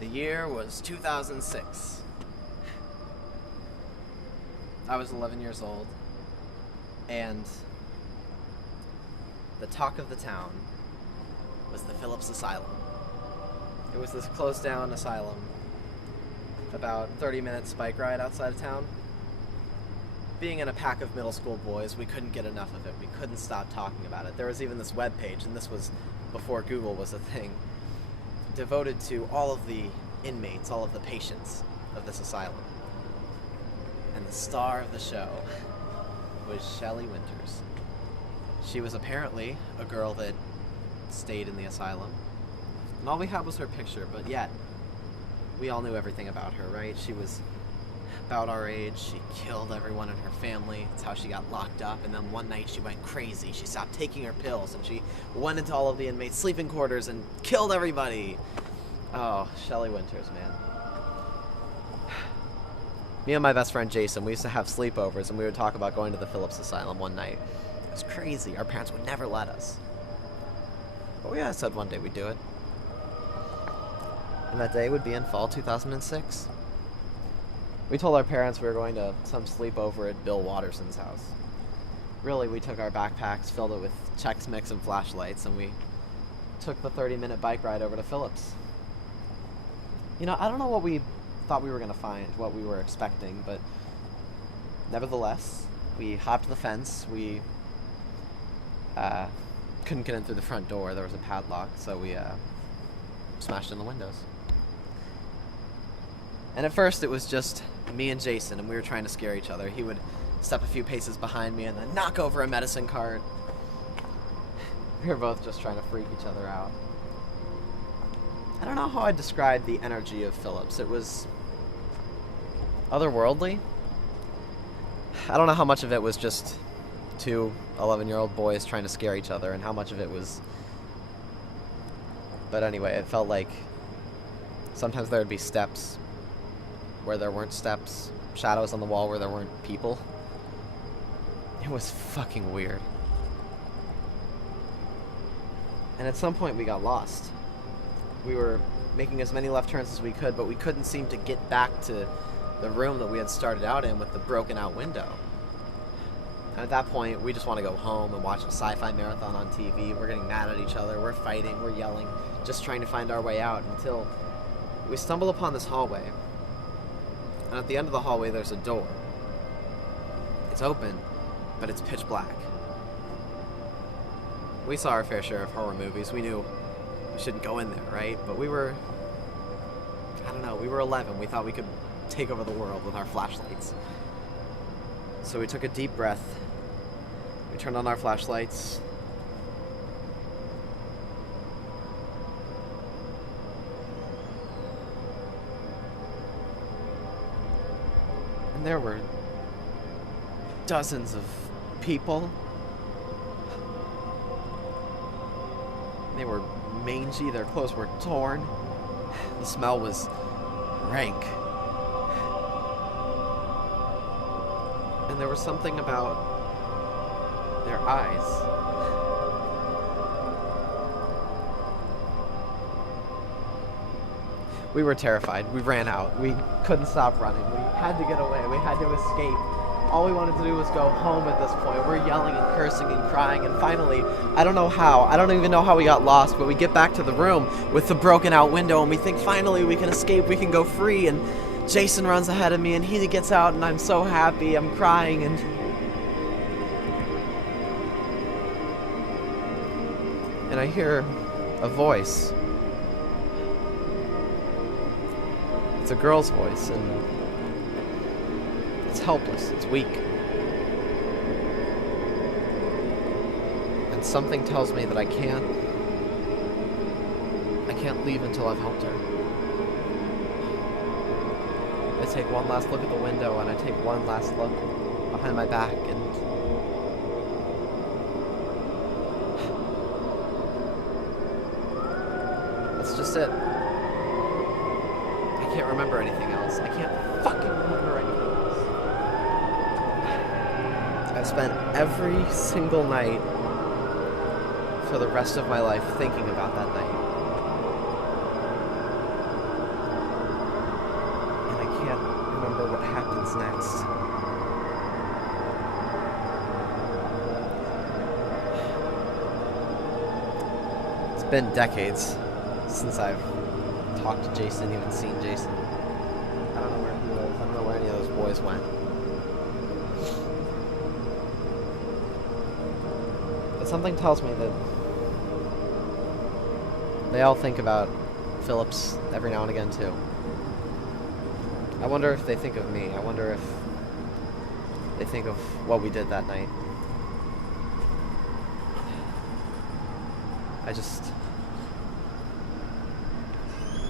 The year was 2006. I was 11 years old, and the talk of the town was the Phillips Asylum. It was this closed-down asylum, about 30 minutes bike ride outside of town. Being in a pack of middle school boys, we couldn't get enough of it. We couldn't stop talking about it. There was even this webpage, and this was before Google was a thing, devoted to all of the inmates, all of the patients of this asylum. And the star of the show was Shelley Winters. She was apparently a girl that stayed in the asylum. And all we had was her picture, but yet, we all knew everything about her, right? She was about our age. She killed everyone in her family. That's how she got locked up. And then one night she went crazy. She stopped taking her pills, and she went into all of the inmates' sleeping quarters and killed everybody. Oh, Shelley Winters, man. Me and my best friend Jason, we used to have sleepovers, and we would talk about going to the Phillips Asylum one night. It was crazy. Our parents would never let us. But we always said one day we'd do it. And that day would be in fall 2006. We told our parents we were going to some sleepover at Bill Watterson's house. Really, we took our backpacks, filled it with Chex Mix and flashlights, and we took the 30-minute bike ride over to Phillips. You know, I don't know what we thought we were going to find, what we were expecting, but nevertheless, we hopped the fence. We couldn't get in through the front door. There was a padlock, so we smashed in the windows. And at first, it was just me and Jason, and we were trying to scare each other. He would step a few paces behind me and then knock over a medicine cart. We were both just trying to freak each other out. I don't know how I'd describe the energy of Phillips. It was otherworldly. I don't know how much of it was just two 11-year-old boys trying to scare each other and how much of it was... But anyway, it felt like sometimes there would be steps where there weren't steps, shadows on the wall where there weren't people. It was fucking weird. And at some point we got lost. We were making as many left turns as we could, but we couldn't seem to get back to the room that we had started out in with the broken out window. And at that point, we just want to go home and watch a sci-fi marathon on TV. We're getting mad at each other, we're fighting, we're yelling, just trying to find our way out until we stumble upon this hallway. And at the end of the hallway, there's a door. It's open, but it's pitch black. We saw our fair share of horror movies. We knew we shouldn't go in there, right? But we were 11. We thought we could take over the world with our flashlights. So we took a deep breath. We turned on our flashlights. And there were dozens of people. They were mangy, their clothes were torn. The smell was rank. And there was something about their eyes. We were terrified. We ran out. We couldn't stop running. We had to get away. We had to escape. All we wanted to do was go home at this point. We're yelling and cursing and crying, and finally, I don't know how. I don't even know how we got lost, but we get back to the room with the broken out window, and we think finally we can escape, we can go free, and Jason runs ahead of me, and he gets out, and I'm so happy. I'm crying, and I hear a voice. It's a girl's voice, and it's helpless, it's weak. And something tells me that I can't leave until I've helped her. I take one last look at the window, and I take one last look behind my back, and that's just it. I can't remember anything else. I can't fucking remember anything else. I've spent every single night for the rest of my life thinking about that night. happens next. It's been decades since I've talked to Jason, even seen Jason. I don't know where he lives. I don't know where any of those boys went. But something tells me that they all think about Phillips every now and again, too. I wonder if they think of me. I wonder if they think of what we did that night.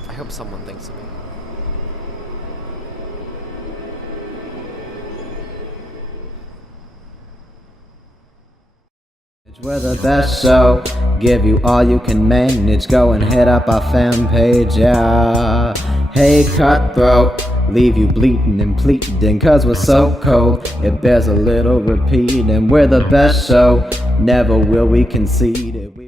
I hope someone thinks of me. We're the best, so give you all you can manage. Go and hit up our fan page, yeah. Hey cutthroat, leave you bleeding and pleading, cause we're so cold, it bears a little repeating. We're the best, so never will we concede it.